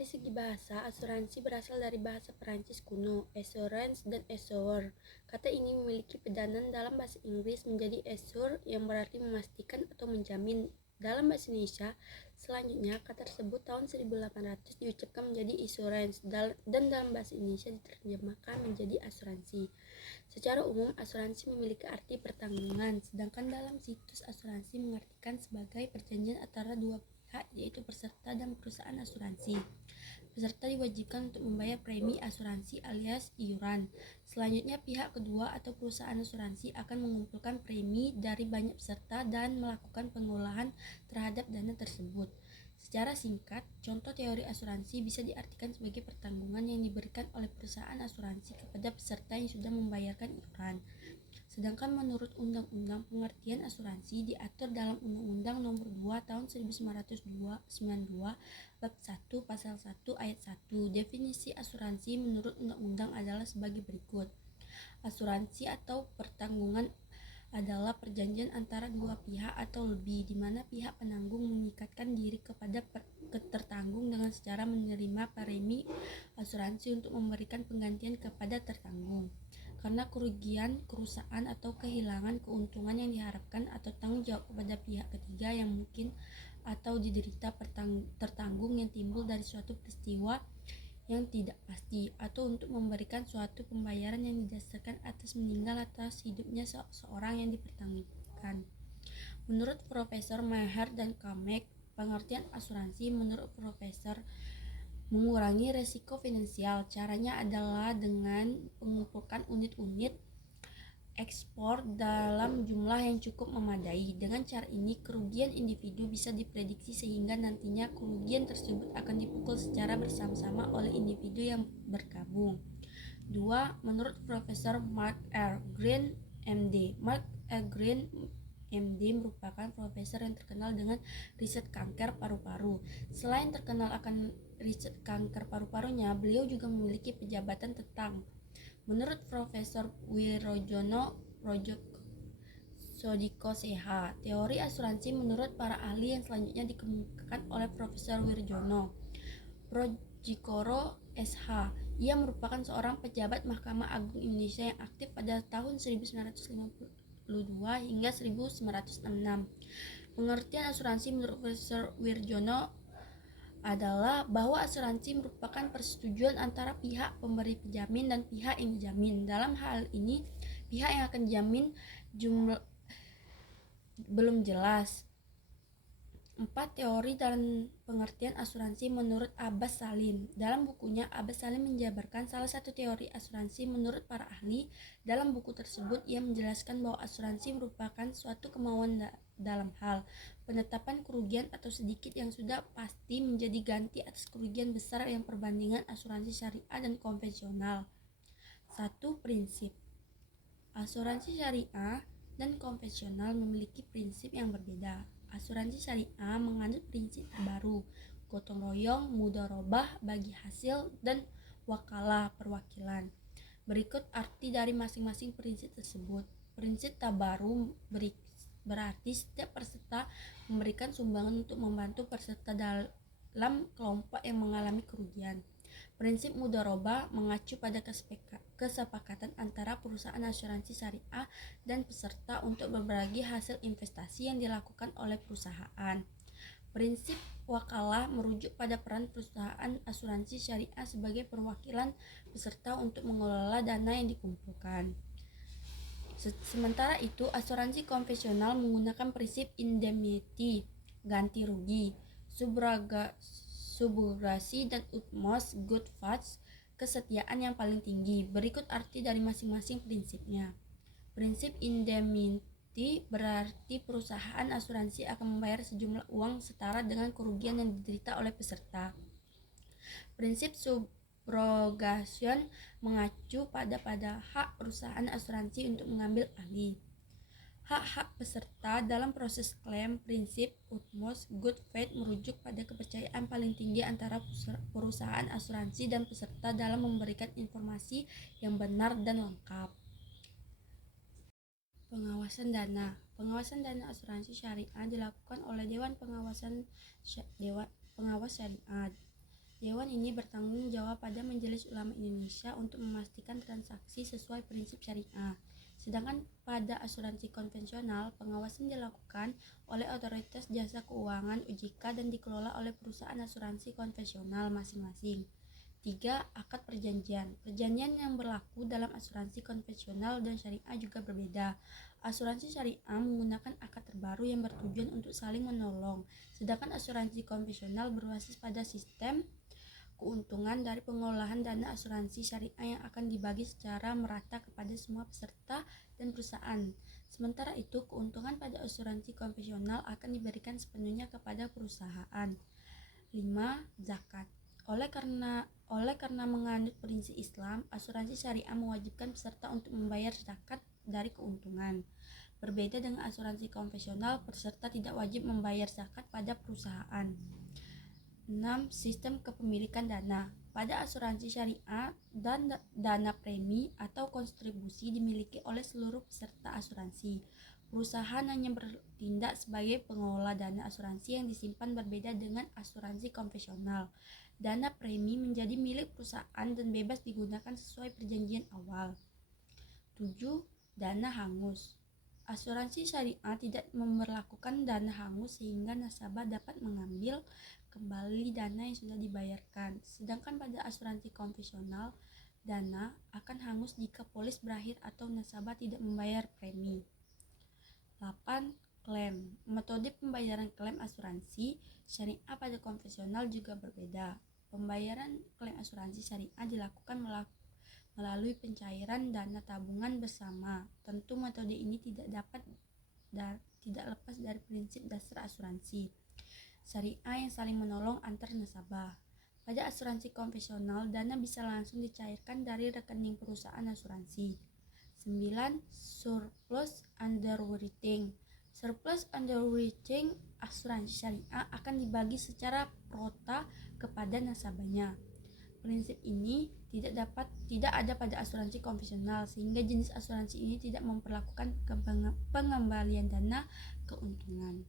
Dari segi bahasa, asuransi berasal dari bahasa Perancis kuno, assurance dan assure. Kata ini memiliki pedanan dalam bahasa Inggris menjadi assure yang berarti memastikan atau menjamin. Dalam bahasa Indonesia, selanjutnya kata tersebut tahun 1800 diucapkan menjadi insurance dan dalam bahasa Indonesia diterjemahkan menjadi asuransi. Secara umum, asuransi memiliki arti pertanggungan, sedangkan dalam situs asuransi mengartikan sebagai perjanjian antara dua pihak, yaitu peserta dan perusahaan asuransi. Peserta diwajibkan untuk membayar premi asuransi alias iuran. Selanjutnya, pihak kedua atau perusahaan asuransi akan mengumpulkan premi dari banyak peserta dan melakukan pengolahan terhadap dana tersebut. Secara singkat, contoh teori asuransi bisa diartikan sebagai pertanggungan yang diberikan oleh perusahaan asuransi kepada peserta yang sudah membayarkan iuran. Sedangkan menurut Undang-Undang Pengertian Asuransi diatur dalam Undang-Undang Nomor 2 Tahun 1992 Bab 1 Pasal 1 Ayat 1. Definisi asuransi menurut Undang-Undang adalah sebagai berikut. Asuransi atau pertanggungan adalah perjanjian antara dua pihak atau lebih, di mana pihak penanggung mengikatkan diri kepada tertanggung dengan secara menerima premi asuransi untuk memberikan penggantian kepada tertanggung karena kerugian, kerusakan, atau kehilangan keuntungan yang diharapkan atau tanggung jawab kepada pihak ketiga yang mungkin atau diderita tertanggung yang timbul dari suatu peristiwa yang tidak pasti, atau untuk memberikan suatu pembayaran yang didasarkan atas meninggal atas hidupnya seorang yang dipertanggungkan. Menurut Profesor Maher dan Kamek, pengertian asuransi menurut Profesor mengurangi resiko finansial. Caranya adalah dengan mengumpulkan unit-unit ekspor dalam jumlah yang cukup memadai. Dengan cara ini, kerugian individu bisa diprediksi sehingga nantinya kerugian tersebut akan dipukul secara bersama-sama oleh individu yang bergabung. 2. Menurut Profesor Mark R. Green, MD. Mark R. Green, MD merupakan profesor yang terkenal dengan riset kanker paru-paru. Selain terkenal akan riset kanker paru-parunya, beliau juga memiliki pejabatan tentang. Menurut Profesor Wirojono Sodiko SH, teori asuransi menurut para ahli yang selanjutnya dikemukakan oleh Profesor Wirjono Projikoro SH. Ia merupakan seorang pejabat Mahkamah Agung Indonesia yang aktif pada tahun 1952 hingga 1906. Pengertian asuransi menurut Profesor Wirjono adalah bahwa asuransi merupakan persetujuan antara pihak pemberi penjamin dan pihak yang dijamin. Dalam hal ini, pihak yang akan dijamin belum jelas. 4. Teori dan pengertian asuransi menurut Abbas Salim. Dalam bukunya, Abbas Salim menjabarkan salah satu teori asuransi menurut para ahli. Dalam buku tersebut, ia menjelaskan bahwa asuransi merupakan suatu kemauan dalam hal penetapan kerugian atau sedikit yang sudah pasti menjadi ganti atas kerugian besar yang perbandingan asuransi syariah dan konvensional. 1. Prinsip. Asuransi syariah dan konvensional memiliki prinsip yang berbeda. Asuransi syariah menganut prinsip terbaru, gotong royong, mudharabah bagi hasil, dan wakalah perwakilan. Berikut arti dari masing-masing prinsip tersebut. Prinsip tabaru berarti setiap peserta memberikan sumbangan untuk membantu peserta dalam kelompok yang mengalami kerugian. Prinsip mudharabah mengacu pada kesepakatan antara perusahaan asuransi syariah dan peserta untuk berbagi hasil investasi yang dilakukan oleh perusahaan. Prinsip wakalah merujuk pada peran perusahaan asuransi syariah sebagai perwakilan peserta untuk mengelola dana yang dikumpulkan. Sementara itu, asuransi konvensional menggunakan prinsip indemnity, ganti rugi, subrogasi, dan utmost good faith, kesetiaan yang paling tinggi. Berikut arti dari masing-masing prinsipnya. Prinsip indemnity berarti perusahaan asuransi akan membayar sejumlah uang setara dengan kerugian yang diderita oleh peserta. Prinsip subrogation mengacu pada hak perusahaan asuransi untuk mengambil alih hak-hak peserta dalam proses klaim. Prinsip utmost good faith merujuk pada kepercayaan paling tinggi antara perusahaan asuransi dan peserta dalam memberikan informasi yang benar dan lengkap. Pengawasan dana. Pengawasan dana asuransi syariah dilakukan oleh Dewan Pengawas Syariah. Dewan ini bertanggung jawab pada Majelis Ulama Indonesia untuk memastikan transaksi sesuai prinsip syariah. Sedangkan pada asuransi konvensional, pengawasan dilakukan oleh Otoritas Jasa Keuangan (OJK) dan dikelola oleh perusahaan asuransi konvensional masing-masing. 3. Akad perjanjian. Perjanjian yang berlaku dalam asuransi konvensional dan syariah juga berbeda. Asuransi syariah menggunakan akad terbaru yang bertujuan untuk saling menolong, sedangkan asuransi konvensional berbasis pada sistem keuntungan dari pengolahan dana asuransi syariah yang akan dibagi secara merata kepada semua peserta dan perusahaan. Sementara itu, keuntungan pada asuransi konvensional akan diberikan sepenuhnya kepada perusahaan. 5. Zakat. Oleh karena menganut prinsip Islam, asuransi syariah mewajibkan peserta untuk membayar zakat dari keuntungan. Berbeda dengan asuransi konvensional, peserta tidak wajib membayar zakat pada perusahaan. 6. Sistem kepemilikan dana. Pada asuransi syariah, dana premi atau kontribusi dimiliki oleh seluruh peserta asuransi. Perusahaan hanya bertindak sebagai pengelola dana asuransi yang disimpan, berbeda dengan asuransi konvensional. Dana premi menjadi milik perusahaan dan bebas digunakan sesuai perjanjian awal. 7. Dana hangus. Asuransi syariah tidak memberlakukan dana hangus sehingga nasabah dapat mengambil kembali dana yang sudah dibayarkan. Sedangkan pada asuransi konvensional, dana akan hangus jika polis berakhir atau nasabah tidak membayar premi. 8. Klaim. Metode pembayaran klaim asuransi syariah pada konvensional juga berbeda. Pembayaran klaim asuransi syariah dilakukan melalui pencairan dana tabungan bersama. Tentu metode ini tidak lepas dari prinsip dasar asuransi syariah yang saling menolong antar nasabah. Pada asuransi konvensional, dana bisa langsung dicairkan dari rekening perusahaan asuransi. 9. Surplus underwriting. Surplus underwriting asuransi syariah akan dibagi secara prota kepada nasabahnya. Prinsip ini tidak ada pada asuransi konvensional, sehingga jenis asuransi ini tidak memperlakukan pengembalian dana keuntungan.